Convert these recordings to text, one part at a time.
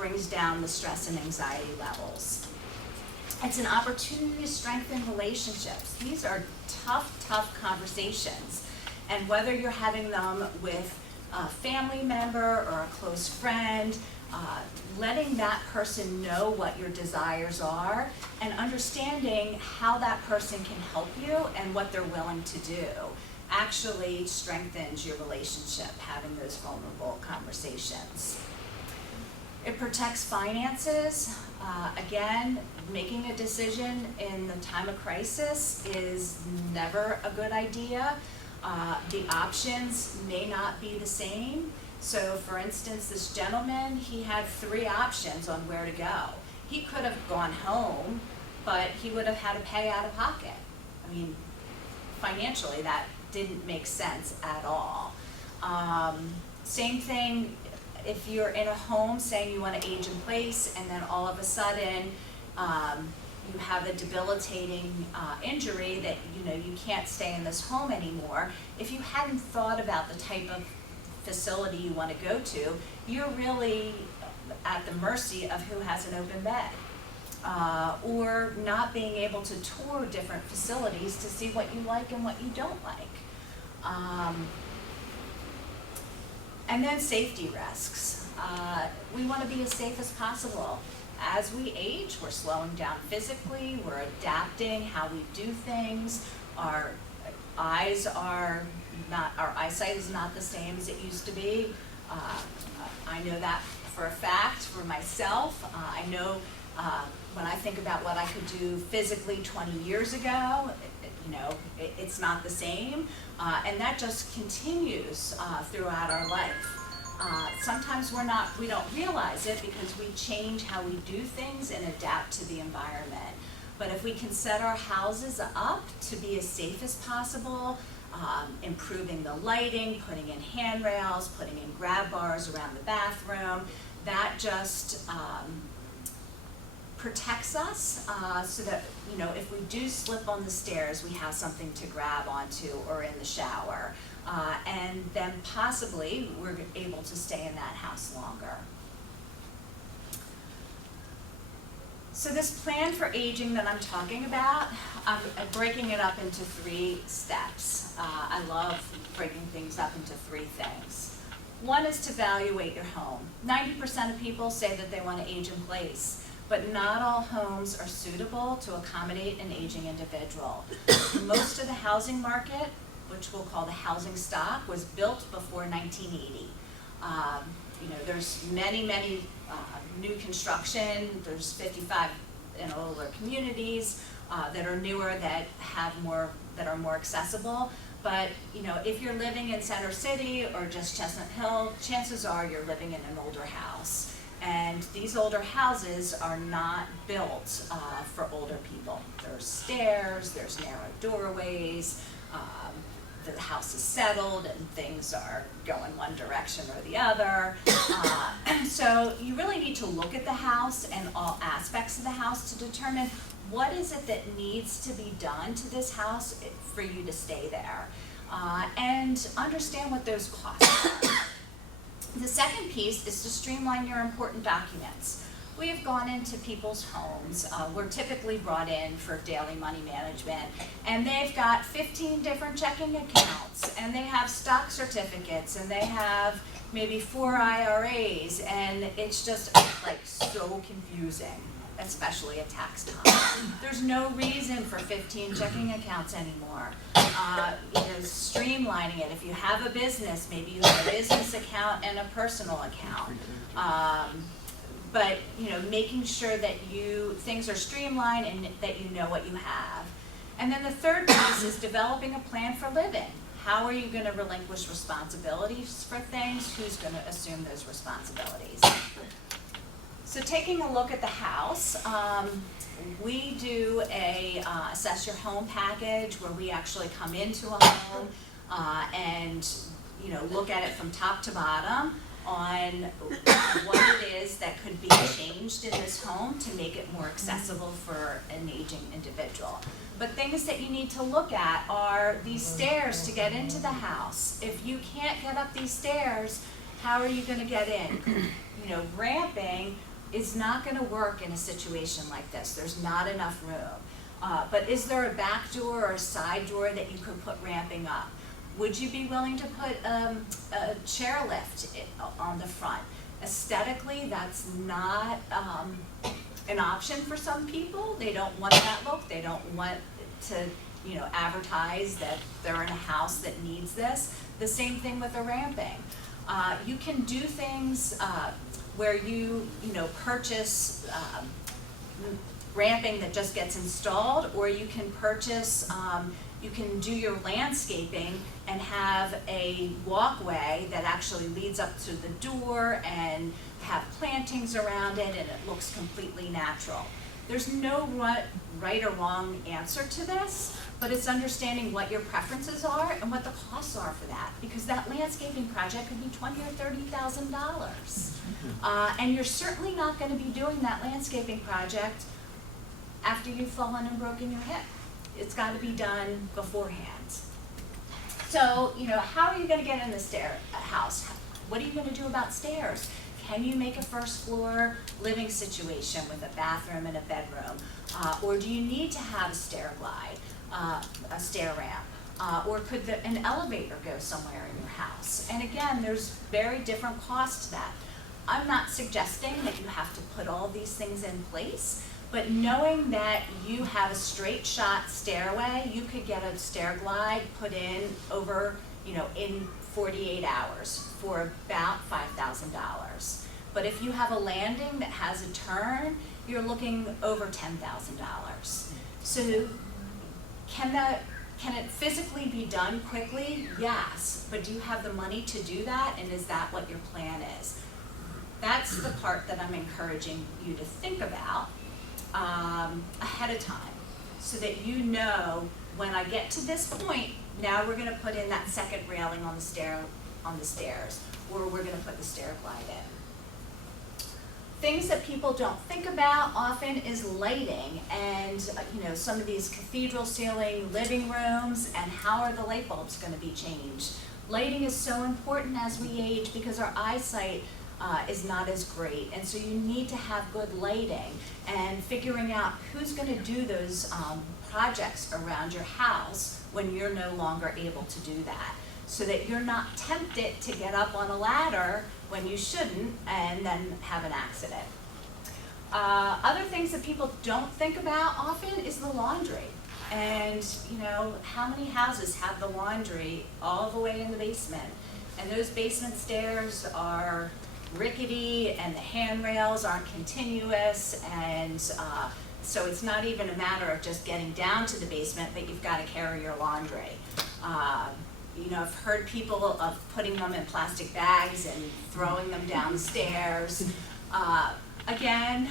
brings down the stress and anxiety levels. It's an opportunity to strengthen relationships. These are tough conversations. And whether you're having them with a family member or a close friend, letting that person know what your desires are and understanding how that person can help you and what they're willing to do actually strengthens your relationship, having those vulnerable conversations. It protects finances. Again, making a decision in the time of crisis is never a good idea. The options may not be the same. So for instance, this gentleman, he had 3 options on where to go. He could have gone home, but he would have had to pay out of pocket. I mean, financially, that didn't make sense at all. Same thing if you're in a home saying you want to age in place and then all of a sudden you have a debilitating injury that you can't stay in this home anymore. If you hadn't thought about the type of facility you want to go to, you're really at the mercy of who has an open bed. Or not being able to tour different facilities to see what you like and what you don't like. And then safety risks. We want to be as safe as possible. As we age, we're slowing down physically, we're adapting how we do things. Our eyesight is not the same as it used to be. I know that for a fact for myself. I know when I think about what I could do physically 20 years ago, it's not the same, and that just continues throughout our life. Sometimes we don't realize it because we change how we do things and adapt to the environment. But if we can set our houses up to be as safe as possible, improving the lighting, putting in handrails, putting in grab bars around the bathroom, that just protects us so that if we do slip on the stairs, we have something to grab onto, or in the shower, and then possibly we're able to stay in that house longer. So this plan for aging that I'm talking about, I'm breaking it up into 3 steps. I love breaking things up into 3 things. One is to evaluate your home. 90% of people say that they want to age in place, but not all homes are suitable to accommodate an aging individual. Most of the housing market, which we'll call the housing stock, was built before 1980. There's many new construction. There's 55 and older communities that are newer, that are more accessible. But if you're living in Center City or just Chestnut Hill, chances are you're living in an older house. And these older houses are not built for older people. There's stairs, there's narrow doorways, the house is settled and things are going one direction or the other. So you really need to look at the house and all aspects of the house to determine what is it that needs to be done to this house for you to stay there, and understand what those costs are. The second piece is to streamline your important documents. We have gone into people's homes. We're typically brought in for daily money management, and they've got 15 different checking accounts, and they have stock certificates, and they have maybe 4 IRAs, and it's just like so confusing, especially at tax time. There's no reason for 15 checking accounts anymore. Streamlining it. If you have a business, maybe you have a business account and a personal account. But making sure that things are streamlined and that you know what you have. And then the third piece is developing a plan for living. How are you going to relinquish responsibilities for things? Who's going to assume those responsibilities? So taking a look at the house, we do a assess your home package where we actually come into a home and look at it from top to bottom on what it is that could be changed in this home to make it more accessible for an aging individual. But things that you need to look at are these stairs to get into the house. If you can't get up these stairs, how are you going to get in? Ramping is not gonna work in a situation like this. There's not enough room. But is there a back door or a side door that you could put ramping up? Would you be willing to put a chairlift on the front? Aesthetically, that's not an option for some people. They don't want that look. They don't want to, you know, advertise that they're in a house that needs this. The same thing with the ramping. You can do things where you know, purchase ramping that just gets installed, or you can purchase, you can do your landscaping and have a walkway that actually leads up to the door and have plantings around it, and it looks completely natural. There's no right or wrong answer to this, but it's understanding what your preferences are and what the costs are for that, because that landscaping project could be $20,000 or $30,000. And you're certainly not going to be doing that landscaping project after you've fallen and broken your hip. It's got to be done beforehand. So, you know, how are you going to get in the house? What are you going to do about stairs? Can you make a first floor living situation with a bathroom and a bedroom? Or do you need to have a stair glide, a stair ramp? Or could an elevator go somewhere in your house? And again, there's very different costs to that. I'm not suggesting that you have to put all these things in place, but knowing that you have a straight shot stairway, you could get a stair glide put in over, you know, in 48 hours for about $5,000. But if you have a landing that has a turn, you're looking over $10,000. So can it physically be done quickly? Yes, but do you have the money to do that, and is that what your plan is? That's the part that I'm encouraging you to think about ahead of time, so that you know, when I get to this point, now we're going to put in that second railing on the stairs, or we're going to put the stair glide in. Things that people don't think about often is lighting, and you know, some of these cathedral ceiling living rooms, and how are the light bulbs going to be changed. Lighting is so important as we age because our eyesight is not as great, and so you need to have good lighting, and figuring out who's going to do those projects around your house when you're no longer able to do that, so that you're not tempted to get up on a ladder when you shouldn't and then have an accident. Other things that people don't think about often is the laundry. And you know, how many houses have the laundry all the way in the basement? And those basement stairs are rickety, and the handrails aren't continuous, and so it's not even a matter of just getting down to the basement, but you've got to carry your laundry. You know, I've heard people of putting them in plastic bags and throwing them down the stairs. Again,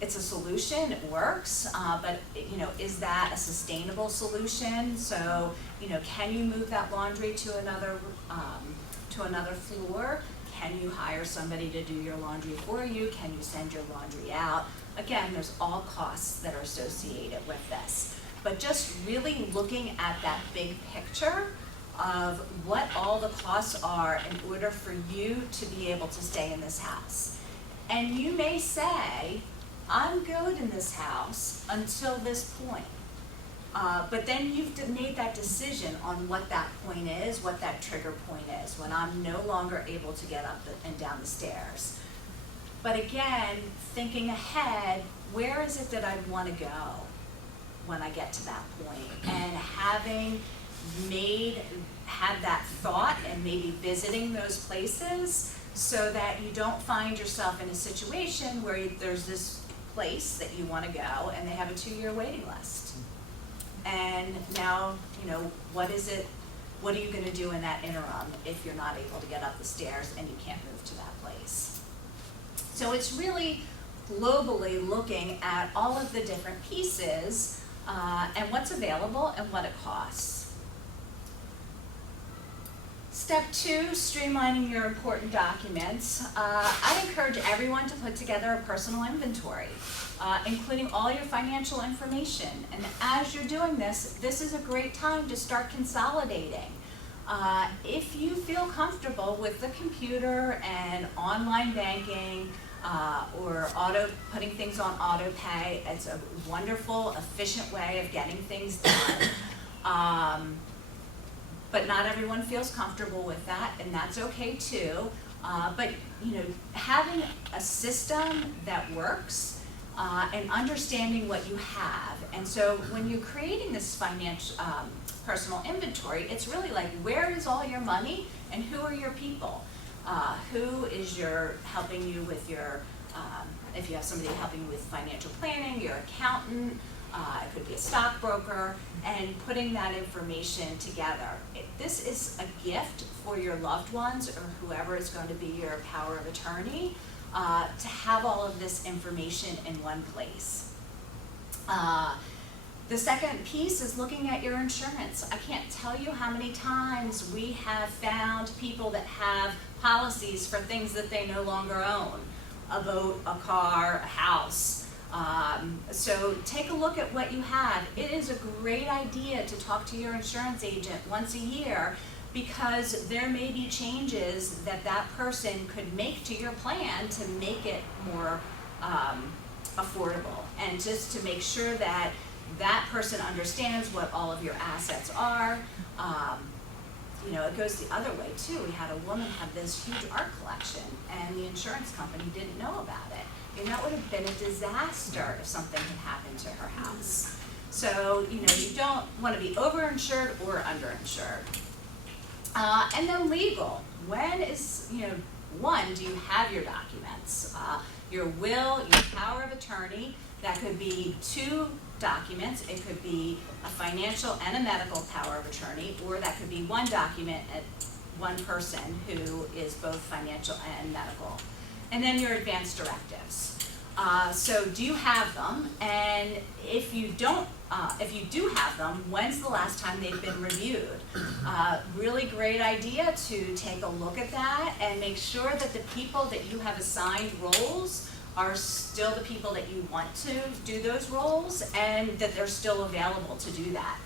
it's a solution, it works, but you know, is that a sustainable solution? So, you know, can you move that laundry to another floor? Can you hire somebody to do your laundry for you? Can you send your laundry out? Again, there's all costs that are associated with this. But just really looking at that big picture of what all the costs are in order for you to be able to stay in this house. And you may say, I'm good in this house until this point. But then you've made that decision on what that point is, what that trigger point is, when I'm no longer able to get up and down the stairs. But again, thinking ahead, where is it that I want to go when I get to that point? And having had that thought and maybe visiting those places, so that you don't find yourself in a situation where there's this place that you want to go and they have a 2-year waiting list. And now, you know, what are you going to do in that interim if you're not able to get up the stairs and you can't move to that place? So it's really globally looking at all of the different pieces and what's available and what it costs. Step 2, streamlining your important documents. I encourage everyone to put together a personal inventory, including all your financial information. And as you're doing this is a great time to start consolidating. If you feel comfortable with the computer and online banking, or putting things on auto pay. It's a wonderful, efficient way of getting things done. But not everyone feels comfortable with that, and that's okay too. But having a system that works and understanding what you have. And so when you're creating this financial personal inventory, it's really like, where is all your money and who are your people? Who is helping you with your, if you have somebody helping you with financial planning, your accountant, it could be a stockbroker, and putting that information together. This is a gift for your loved ones or whoever is going to be your power of attorney to have all of this information in one place. The second piece is looking at your insurance. I can't tell you how many times we have found people that have policies for things that they no longer own, a boat, a car, a house. So take a look at what you have. It is a great idea to talk to your insurance agent once a year, because there may be changes that that person could make to your plan to make it more affordable, and just to make sure that that person understands what all of your assets are. It goes the other way too. We had a woman have this huge art collection, and the insurance company didn't know about it. That would have been a disaster if something had happened to her house. So, you don't want to be overinsured or underinsured. And then legal. When is, one, do you have your documents? Your will, your power of attorney. That could be 2 documents. It could be a financial and a medical power of attorney, or that could be 1 document at 1 person who is both financial and medical. And then your advance directives. So do you have them? And if you don't, if you do have them, when's the last time they've been reviewed? Really great idea to take a look at that and make sure that the people that you have assigned roles are still the people that you want to do those roles, and that they're still available to do that.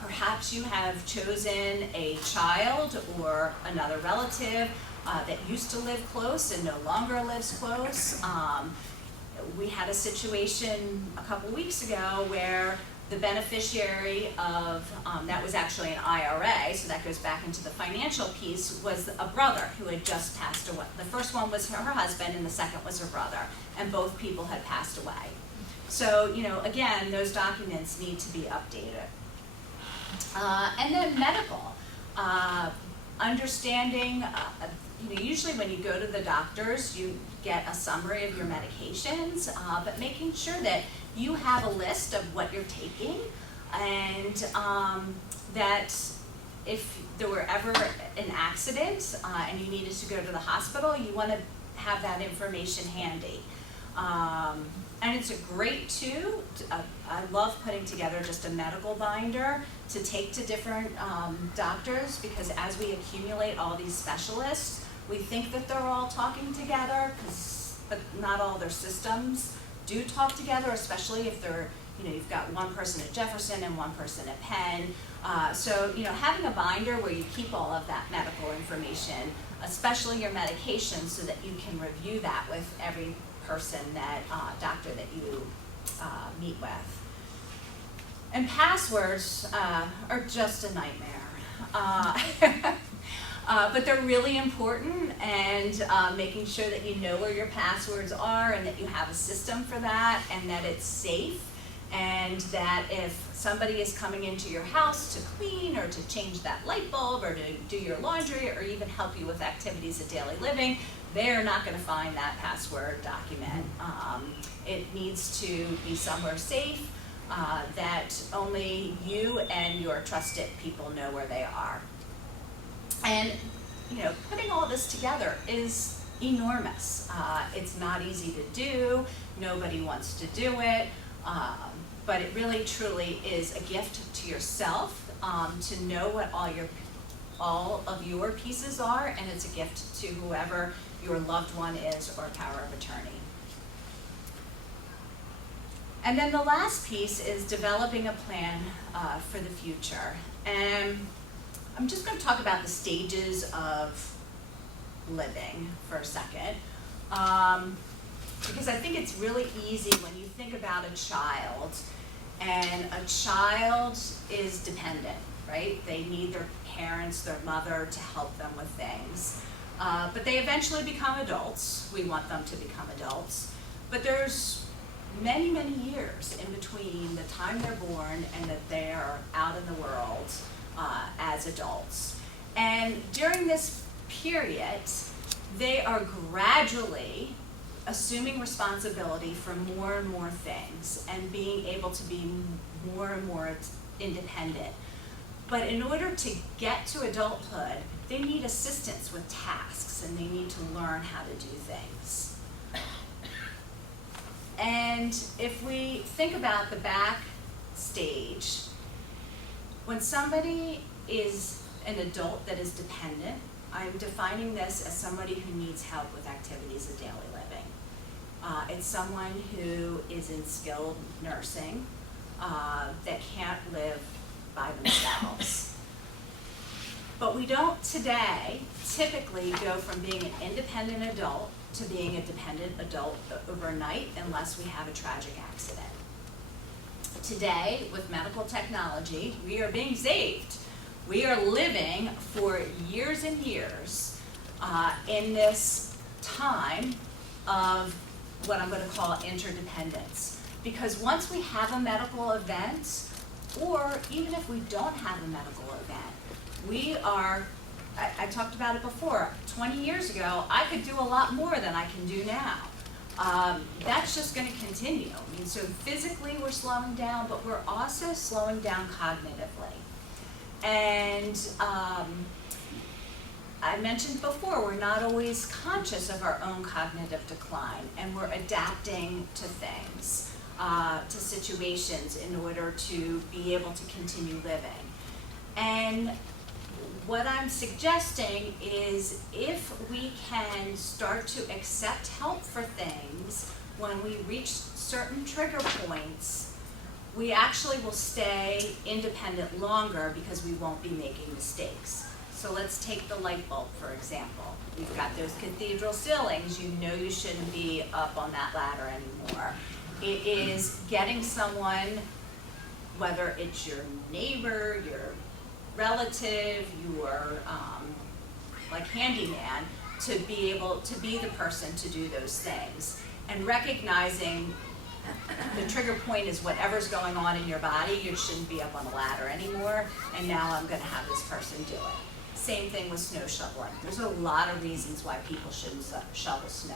Perhaps you have chosen a child or another relative that used to live close and no longer lives close. We had a situation a couple weeks ago where the beneficiary of, that was actually an IRA, so that goes back into the financial piece, was a brother who had just passed away. The first one was her husband, and the second was her brother, and both people had passed away. So, again, those documents need to be updated. And then medical. Understanding, usually when you go to the doctors, you get a summary of your medications, but making sure that you have a list of what you're taking, and that if there were ever an accident and you needed to go to the hospital, you want to have that information handy. And it's a great too, I love putting together just a medical binder to take to different doctors, because as we accumulate all these specialists, we think that they're all talking together, but not all their systems do talk together, especially if they're, you've got one person at Jefferson and one person at Penn. So, having a binder where you keep all of that medical information, especially your medications, so that you can review that with every person that, doctor that you meet with. And passwords are just a nightmare. But they're really important, and making sure that you know where your passwords are, and that you have a system for that, and that it's safe, and that if somebody is coming into your house to clean or to change that light bulb or to do your laundry or even help you with activities of daily living, they're not going to find that password document. It needs to be somewhere safe, that only you and your trusted people know where they are. And, putting all this together is enormous. It's not easy to do. Nobody wants to do it. But it really, truly is a gift to yourself to know what all of your pieces are, and it's a gift to whoever your loved one is or power of attorney. And then the last piece is developing a plan for the future. And I'm just going to talk about the stages of living for a second. because I think it's really easy when you think about a child, and a child is dependent, right? They need their parents, their mother to help them with things. But they eventually become adults. We want them to become adults. But there's many, many years in between the time they're born and that they're out in the world as adults. And during this period, they are gradually assuming responsibility for more and more things and being able to be more and more independent. But in order to get to adulthood, they need assistance with tasks and they need to learn how to do things. And if we think about the backstage, when somebody is an adult that is dependent, I'm defining this as somebody who needs help with activities of daily living. It's someone who is in skilled nursing that can't live by themselves. But we don't today typically go from being an independent adult to being a dependent adult overnight unless we have a tragic accident. Today, with medical technology, we are being saved. We are living for years and years in this time of what I'm going to call interdependence. Because once we have a medical event, or even if we don't have a medical event, we are, I talked about it before, 20 years ago, I could do a lot more than I can do now. That's just going to continue. I mean, so physically we're slowing down, but we're also slowing down cognitively. And I mentioned before, we're not always conscious of our own cognitive decline, and we're adapting to things, to situations in order to be able to continue living. And what I'm suggesting is if we can start to accept help for things when we reach certain trigger points, we actually will stay independent longer because we won't be making mistakes. So let's take the light bulb, for example. We've got those cathedral ceilings. You know you shouldn't be up on that ladder anymore. It is getting someone, whether it's your neighbor, your relative, your like handyman, to be able to be the person to do those things. And recognizing the trigger point is whatever's going on in your body. You shouldn't be up on a ladder anymore, and now I'm going to have this person do it. Same thing with snow shoveling. There's a lot of reasons why people shouldn't shovel snow.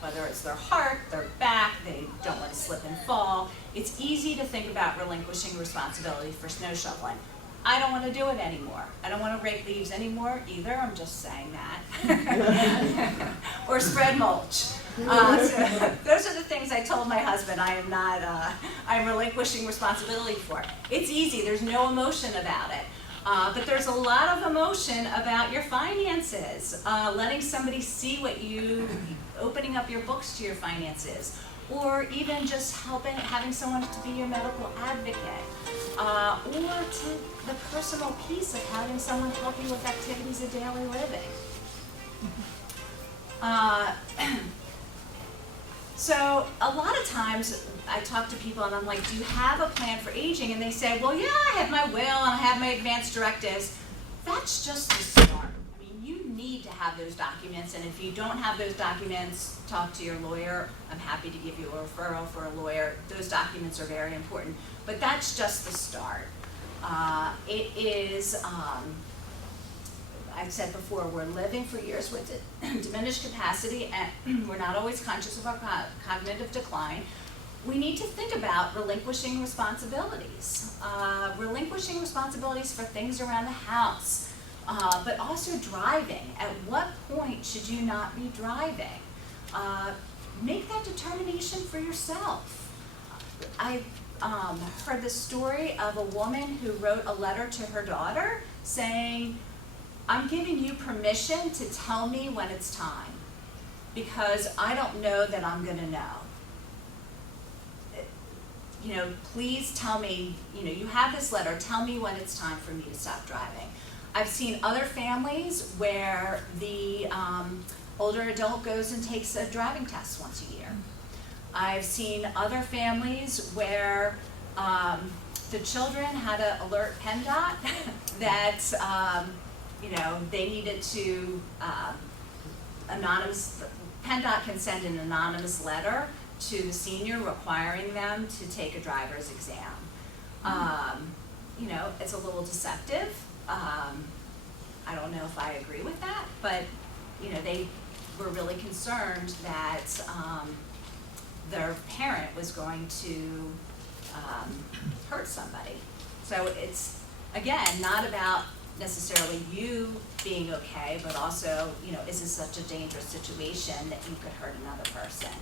Whether it's their heart, their back, they don't want to slip and fall. It's easy to think about relinquishing responsibility for snow shoveling. I don't want to do it anymore. I don't want to rake leaves anymore either. I'm just saying that. Or spread mulch. So those are the things I told my husband I'm relinquishing responsibility for. It's easy. There's no emotion about it. But there's a lot of emotion about your finances, letting somebody see what opening up your books to your finances, or even just having someone to be your medical advocate, or to the personal piece of having someone help you with activities of daily living. So a lot of times I talk to people and I'm like, do you have a plan for aging? And they say, well, yeah, I have my will and I have my advance directives. That's just the start. I mean, you need to have those documents, and if you don't have those documents, talk to your lawyer. I'm happy to give you a referral for a lawyer. Those documents are very important, but that's just the start. It is, I've said before, we're living for years with diminished capacity, and we're not always conscious of our cognitive decline. We need to think about relinquishing responsibilities. Relinquishing responsibilities for things around the house, but also driving. At what point should you not be driving? Make that determination for yourself. I heard the story of a woman who wrote a letter to her daughter saying, I'm giving you permission to tell me when it's time, because I don't know that I'm going to know. You know, please tell me, you have this letter, tell me when it's time for me to stop driving. I've seen other families where the older adult goes and takes a driving test once a year. I've seen other families where the children had to alert PennDOT that they needed to PennDOT can send an anonymous letter to the senior requiring them to take a driver's exam. It's a little deceptive. I don't know if I agree with that, but they were really concerned that their parent was going to hurt somebody. So it's, again, not about necessarily you being okay, but also, is this such a dangerous situation that you could hurt another person?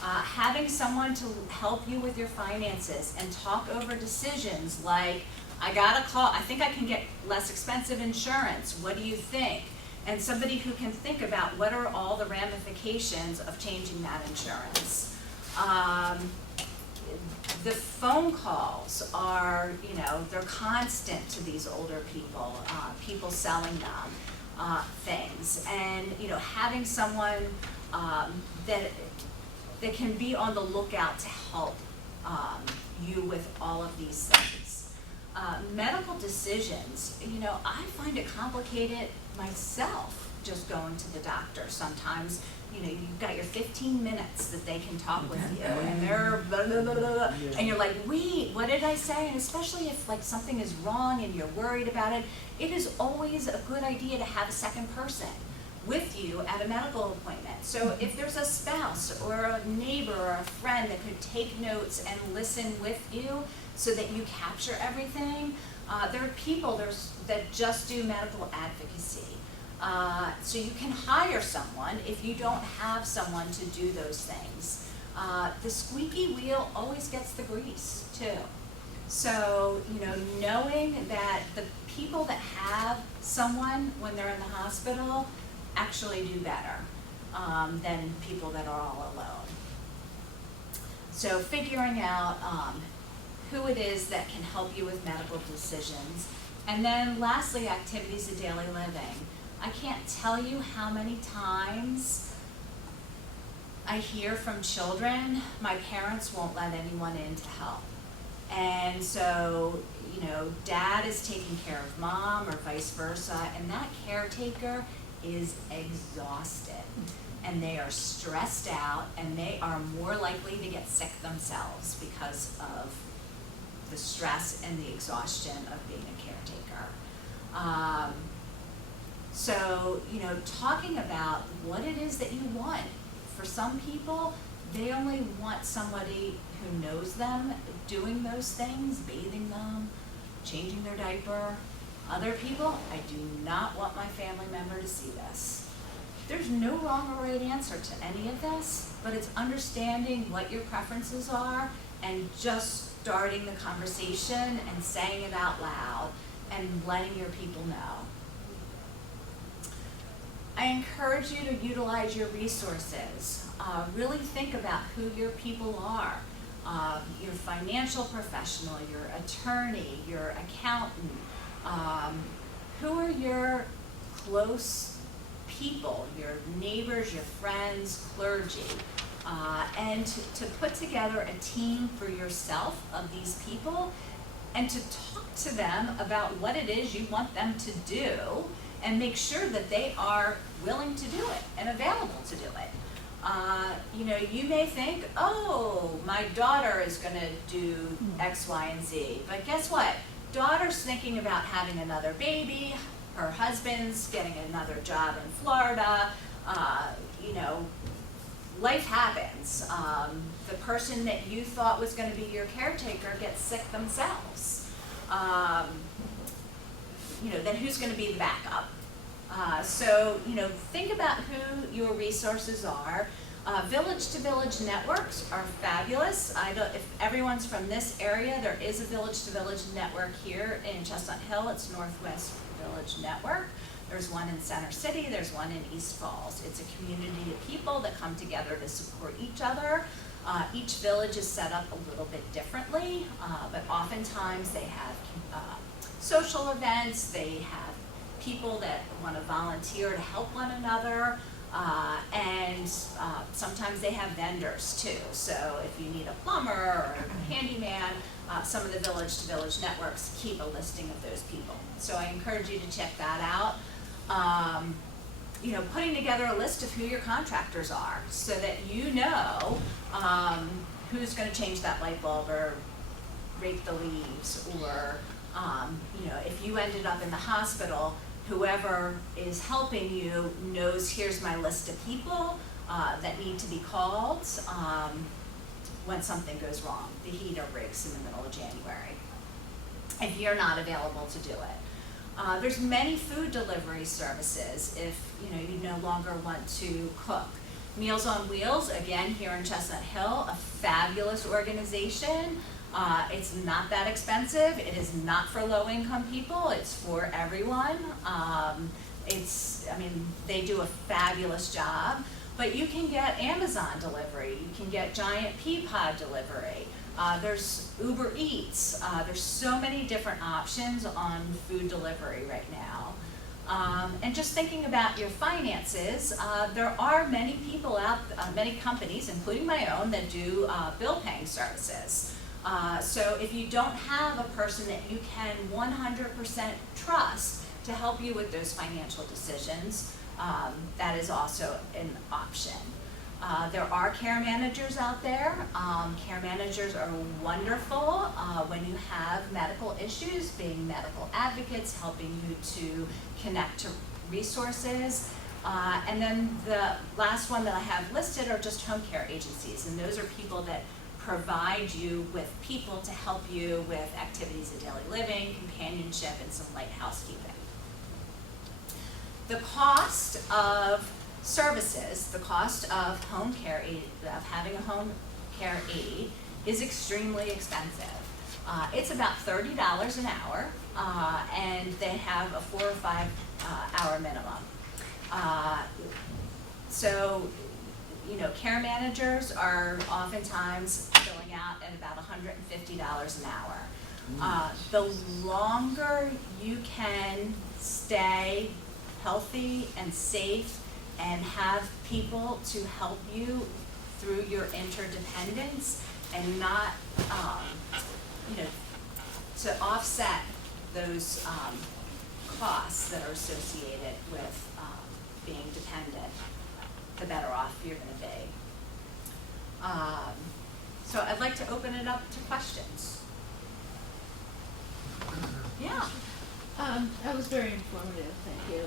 Having someone to help you with your finances and talk over decisions like, I got a call, I think I can get less expensive insurance, what do you think? And somebody who can think about what are all the ramifications of changing that insurance. The phone calls are, they're constant to these older people, people selling them things. And, having someone that can be on the lookout to help you with all of these things. Medical decisions, I find it complicated myself just going to the doctor sometimes. You've got your 15 minutes that they can talk with you, and they're blah, blah, blah, blah, blah. And you're like, wait, what did I say? And especially if something is wrong and you're worried about it, it is always a good idea to have a second person with you at a medical appointment. So if there's a spouse or a neighbor or a friend that could take notes and listen with you so that you capture everything, there are people that just do medical advocacy. So you can hire someone if you don't have someone to do those things. The squeaky wheel always gets the grease too. So, knowing that the people that have someone when they're in the hospital actually do better than people that are all alone. So figuring out who it is that can help you with medical decisions. And then lastly, activities of daily living. I can't tell you how many times I hear from children, my parents won't let anyone in to help. And so, dad is taking care of mom or vice versa, and that caretaker is exhausted. And they are stressed out, and they are more likely to get sick themselves because of the stress and the exhaustion of being a caretaker. So, talking about what it is that you want. For some people, they only want somebody who knows them doing those things, bathing them, changing their diaper. Other people, I do not want my family member to see this. There's no wrong or right answer to any of this, but it's understanding what your preferences are and just starting the conversation and saying it out loud and letting your people know. I encourage you to utilize your resources. Really think about who your people are. Your financial professional, your attorney, your accountant. Who are your close people, your neighbors, your friends, clergy? And to put together a team for yourself of these people and to talk to them about what it is you want them to do and make sure that they are willing to do it and available to do it. You may think, oh, my daughter is going to do X, Y, and Z. But guess what? Daughter's thinking about having another baby. Her husband's getting another job in Florida. Life happens. The person that you thought was going to be your caretaker gets sick themselves. Then who's going to be the backup? So think about who your resources are. Village-to-village networks are fabulous. If everyone's from this area, there is a village-to-village network here in Chestnut Hill. It's Northwest Village Network. There's one in Center City. There's one in East Falls. It's a community of people that come together to support each other. Each village is set up a little bit differently, but oftentimes they have social events. They have people that want to volunteer to help one another. Sometimes they have vendors too. So if you need a plumber or a handyman, some of the village-to-village networks keep a listing of those people. So I encourage you to check that out. Putting together a list of who your contractors are so that you know who's going to change that light bulb or rake the leaves, or if you ended up in the hospital, whoever is helping you knows, here's my list of people that need to be called when something goes wrong. The heater breaks in the middle of January, and you're not available to do it. There's many food delivery services if you no longer want to cook. Meals on Wheels, again, here in Chestnut Hill, a fabulous organization. It's not that expensive. It is not for low-income people. It's for everyone. They do a fabulous job. But you can get Amazon delivery. You can get Giant Pea Pod delivery. There's Uber Eats. There's so many different options on food delivery right now. And just thinking about your finances, there are many people many companies, including my own, that do bill paying services. So if you don't have a person that you can 100% trust to help you with those financial decisions, that is also an option. There are care managers out there. Care managers are wonderful when you have medical issues, being medical advocates, helping you to connect to resources. And then the last one that I have listed are just home care agencies, and those are people that provide you with people to help you with activities of daily living, companionship, and some light housekeeping. The cost of services, the cost of home care aid, of having a home care aide, is extremely expensive. It's about $30 an hour, and they have a 4 or 5 hour minimum. Care managers are oftentimes filling out at about $150 an hour. The longer you can stay healthy and safe and have people to help you through your interdependence, and not, to offset those costs that are associated with being dependent, the better off you're going to be. So I'd like to open it up to questions. Yeah. That was very informative, thank you.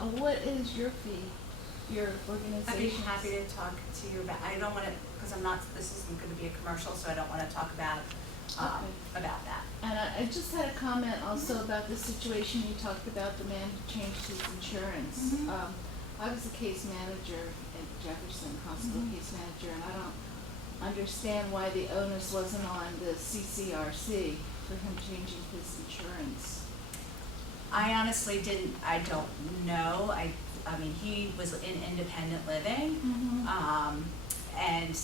And what is your fee, your organization? I'd be happy to talk to you about, I don't want to, because this isn't going to be a commercial, so I don't want to talk about that. And I just had a comment also about the situation you talked about, the man who changed his insurance. Mm-hmm. I was a case manager at Jefferson Hospital, Mm-hmm. case manager, and I don't understand why the onus wasn't on the CCRC for him changing his insurance. I honestly don't know. I mean, he was in independent living, Mm-hmm. and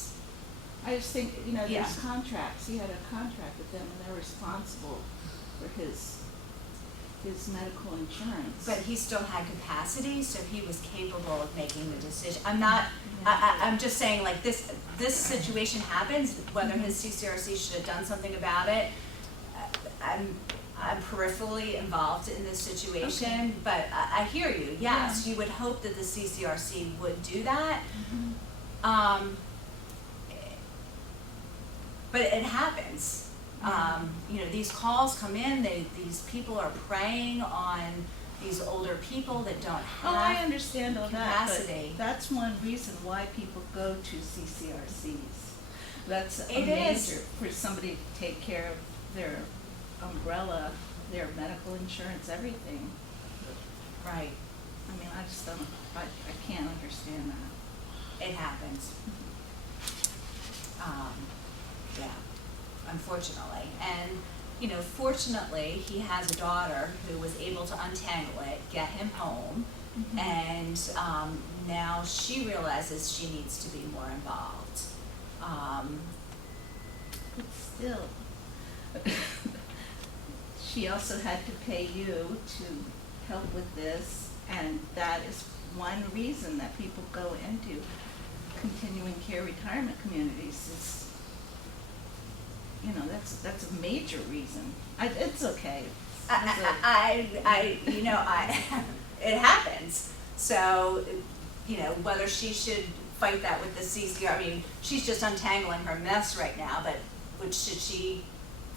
I just think, Yeah. there's contracts. He had a contract with them, and they're responsible for his medical insurance. but he still had capacity, so he was capable of making the decision. I'm just saying, like, this situation happens, whether his CCRC should have done something about it. I'm peripherally involved in this situation, Okay. but I hear you. Yes, Yeah. you would hope that the CCRC would do that. Mm-hmm. But it happens. These calls come in, these people are preying on these older people that don't have Oh, I understand all capacity. that, but that's one reason why people go to CCRCs. That's a It major, is. for somebody to take care of their umbrella, their medical insurance, everything. Right, I mean, I just don't, I can't understand that. it happens. Yeah, unfortunately. And, fortunately, he has a daughter who was able to untangle it, get him home, Mm-hmm. and now she realizes she needs to be more involved. But still, she also had to pay you to help with this, And that is one reason that people go into continuing care retirement communities is, you know, that's a major reason. It's okay. It happens. So, you know, whether she should fight that with the CCR, I mean, she's just untangling her mess right now, but should she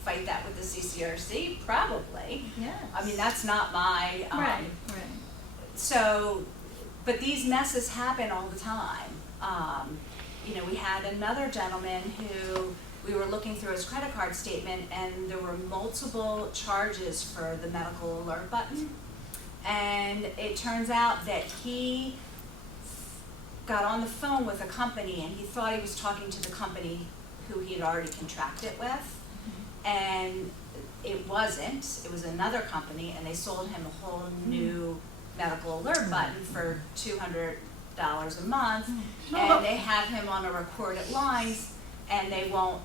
fight that with the CCRC? Probably. Yes. I mean, that's not my, Right. So, but these messes happen all the time. You know, we had another gentleman who we were looking through his credit card statement, and there were multiple charges for the medical alert button. And it turns out that he got on the phone with a company, and he thought he was talking to the company who he had already contracted with. And it wasn't. It was another company, and they sold him a whole new medical alert button for $200 a month, and they have him on a recorded line, and they won't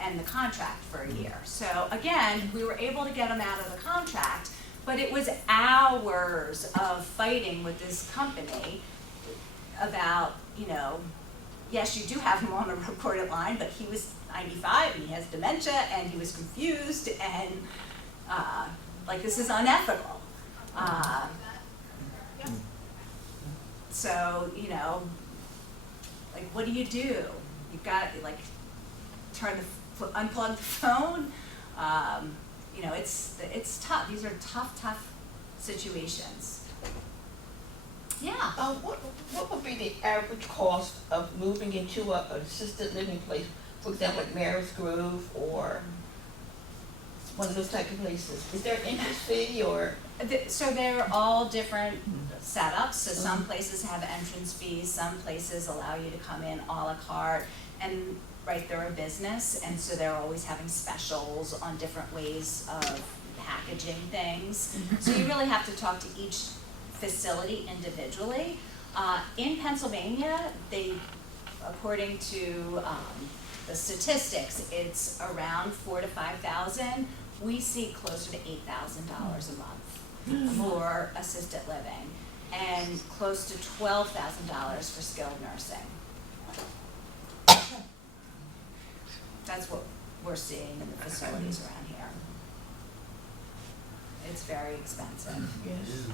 end the contract for a year. So again, we were able to get him out of the contract, but it was hours of fighting with this company about, you know, yes, you do have him on a recorded line, but he was 95 and he has dementia and he was confused, and like, this is unethical. So, you know, like, what do? You've got to, like, unplug the phone. You know, it's tough. These are tough situations. Yeah. What would be the average cost of moving into an assisted living place, for example, like Mary's Grove or one of those type of places? Is there an interest fee or? So they're all different setups. So some places have entrance fees, some places allow you to come in a la carte, and right, they're a business, and so they're always having specials on different ways of packaging things. So you really have to talk to each facility individually. In Pennsylvania, according to the statistics, it's around $4,000 to $5,000. We see closer to $8,000 a month for assisted living, and close to $12,000 for skilled nursing. That's what we're seeing in the facilities around here. It's very expensive. Yes.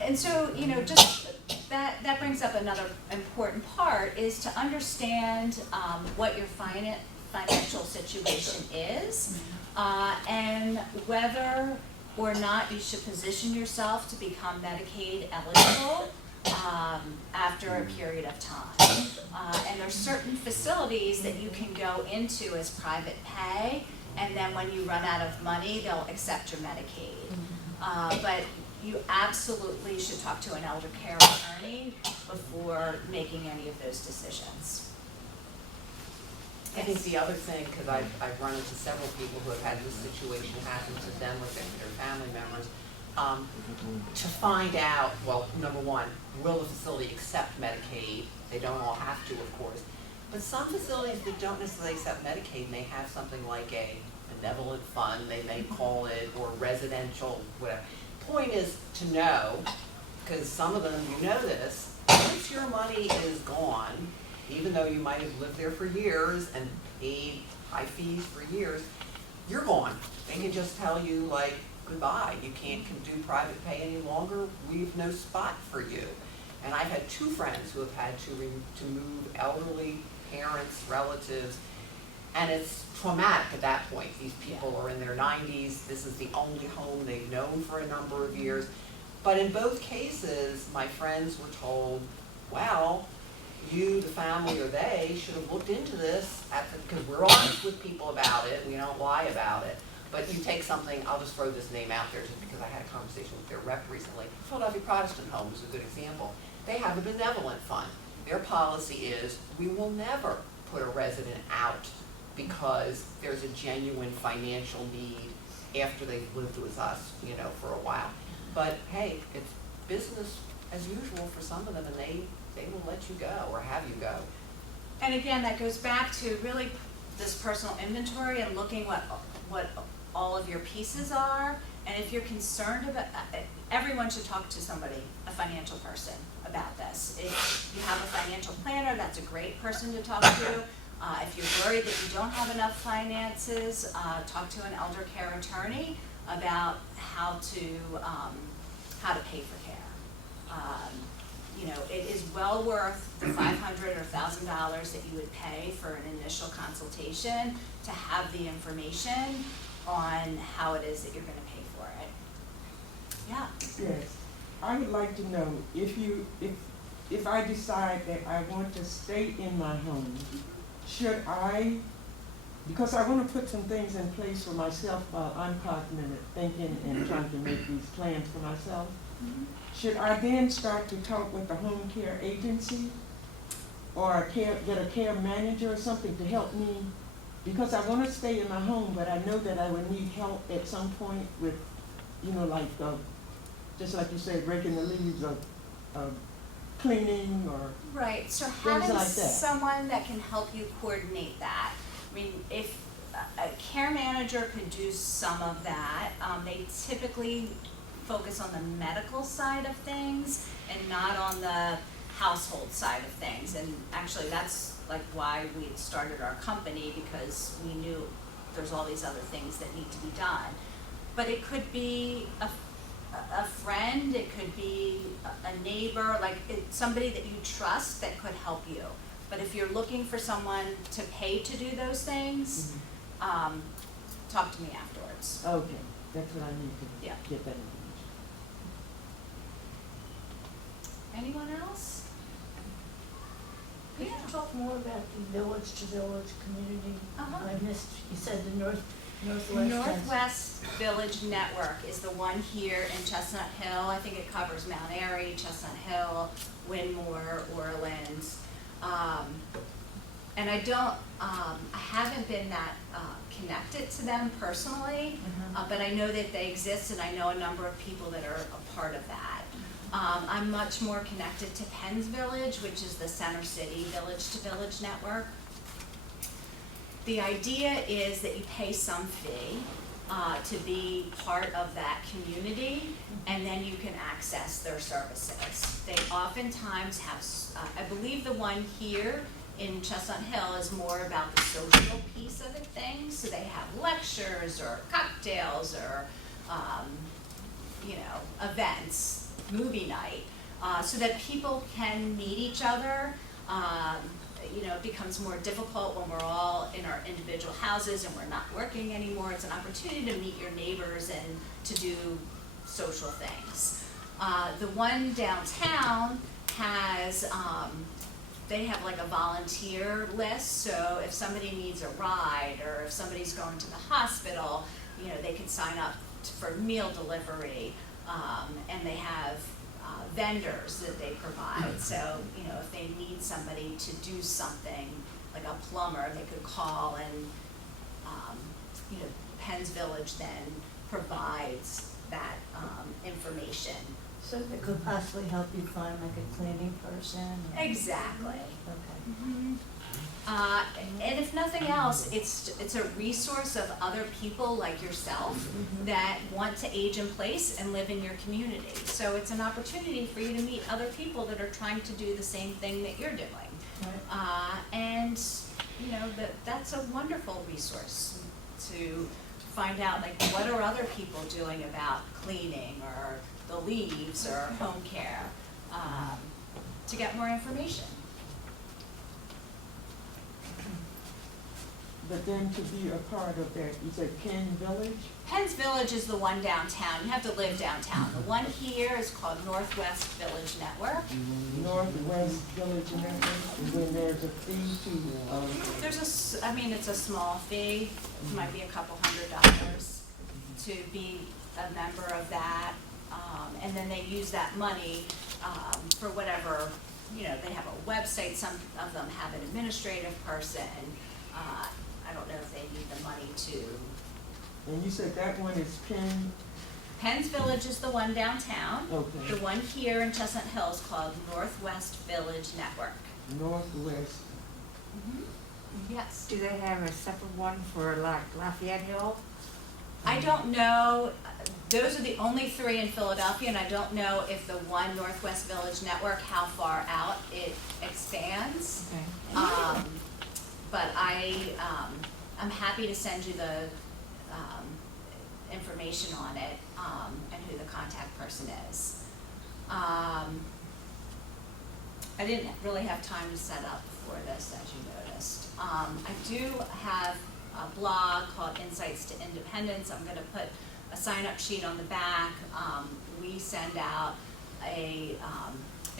And so, you know, just that brings up another important part, is to understand what your financial situation is, and whether or not you should position yourself to become Medicaid eligible after a period of time. And there's certain facilities that you can go into as private pay, and then when you run out of money, they'll accept your Medicaid. But you absolutely should talk to an elder care attorney before making any of those decisions. I think the other thing, because I've run into several people who have had this situation happen to them with their family members, to find out, well, number one, will the facility accept Medicaid? They don't all have to, of course. But some facilities that don't necessarily accept Medicaid may have something like a benevolent fund, they may call it, or residential, whatever. Point is to know, because some of them, you know this, once your money is gone, even though you might have lived there for years and paid high fees for years, you're gone. They can just tell you, like, goodbye. You can't do private pay any longer. We've no spot for you. And I've had two friends who have had to move elderly parents, relatives, and it's traumatic at that point. These people are in their 90s. This is the only home they've known for a number of years. But in both cases, my friends were told, well, you, the family, or they should have looked into this, because we're honest with people about it. We don't lie about it. But you take something, I'll just throw this name out there just because I had a conversation with their rep recently. Philadelphia Protestant Home is a good example. They have a benevolent fund. Their policy is, we will never put a resident out because there's a genuine financial need after they've lived with us, you know, for a while. But hey, it's business as usual for some of them, and they will let you go or have you go. And again, that goes back to really this personal inventory and looking what all of your pieces are, and if you're concerned about, everyone should talk to somebody, a financial person, about this. If you have a financial planner, that's a great person to talk to. If you're worried that you don't have enough finances, talk to an elder care attorney about how to pay for care. You know, it is well worth the $500 or $1,000 that you would pay for an initial consultation to have the information on how it is that you're gonna pay for it. Yeah. Yes, I would like to know if I decide that I want to stay in my home, should I, because I want to put some things in place for myself while I'm cognitive thinking and trying to make these plans for myself. Should I then start to talk with the home care agency or get a care manager or something to help me? Because I want to stay in my home, but I know that I would need help at some point with, you know, like, just like you said, raking the leaves of cleaning or Right, so things having like that. someone that can help you coordinate that. I mean, if a care manager could do some of that, they typically focus on the medical side of things and not on the household side of things. And actually, that's like why we started our company, because we knew there's all these other things that need to be done. But it could be a friend, it could be a neighbor, like somebody that you trust that could help you. But if you're looking for someone to pay to do those things, talk to me afterwards. Okay, that's what I need to Yeah. get that information. Anyone else? Could you talk more about the village to village community? Uh-huh. I missed, you said the Northwest. Northwest Village Network is the one here in Chestnut Hill. I think it covers Mount Airy, Chestnut Hill, Wynmore, Orleans. And I haven't been that connected to them personally, but I know that they exist and I know a number of people that are a part of that. I'm much more connected to Penn's Village, which is the Center City Village to Village Network. The idea is that you pay some fee to be part of that community, and then you can access their services. They oftentimes have, I believe the one here in Chestnut Hill is more about the social piece of things. So they have lectures or cocktails or, events, movie night, so that people can meet each other. It becomes more difficult when we're all in our individual houses and we're not working anymore. It's an opportunity to meet your neighbors and to do social things. The one downtown has, they have like a volunteer list, so if somebody needs a ride or if somebody's going to the hospital, they can sign up for meal delivery, and they have vendors that they provide. So, if they need somebody to do something, like a plumber, they could call and, Penn's Village then provides that information. So that could possibly help you find like a cleaning person? Exactly. Okay. And if nothing else, it's a resource of other people like yourself that want to age in place and live in your community. So it's an opportunity for you to meet other people that are trying to do the same thing that you're doing. Right. And that's a wonderful resource to find out, like, what are other people doing about cleaning or the leaves or home care, to get more information. But then to be a part of that, you said Penn Village? Penn's Village is the one downtown. You have to live downtown. The one here is called Northwest Village Network. Northwest Village Network, and then there's a fee to, It's a small fee. It might be a couple $100 to be a member of that. And then they use that money for whatever, they have a website. Some of them have an administrative person. I don't know if they need the money to. and you said that one is Penn, Penn's Village is the one downtown. okay, The one here in Chestnut Hill is called Northwest Village Network. Northwest. Yes. Do they have a separate one for like Lafayette Hill? I don't know, those are the only 3 in Philadelphia, and I don't know if the one Northwest Village network, how far out it expands. But I'm happy to send you the, information on it, and who the contact person is. I didn't really have time to set up for this, as you noticed. I do have a blog called Insights to Independence. I'm gonna put a sign-up sheet on the back. We send out an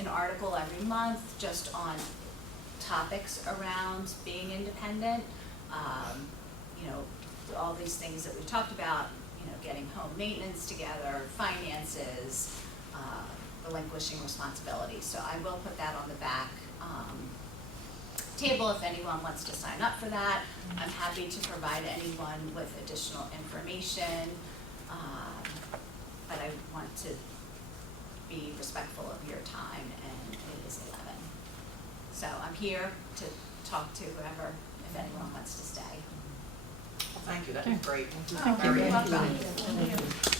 article every month just on topics around being independent. You know, all these things that we talked about, you know, getting home maintenance together, finances, relinquishing responsibilities. So I will put that on the back table if anyone wants to sign up for that. I'm happy to provide anyone with additional information, but I want to be respectful of your time, and it is 11. So I'm here to talk to whoever, if anyone wants to stay. Well, thank you, that was great. Oh, Very you're welcome. interesting.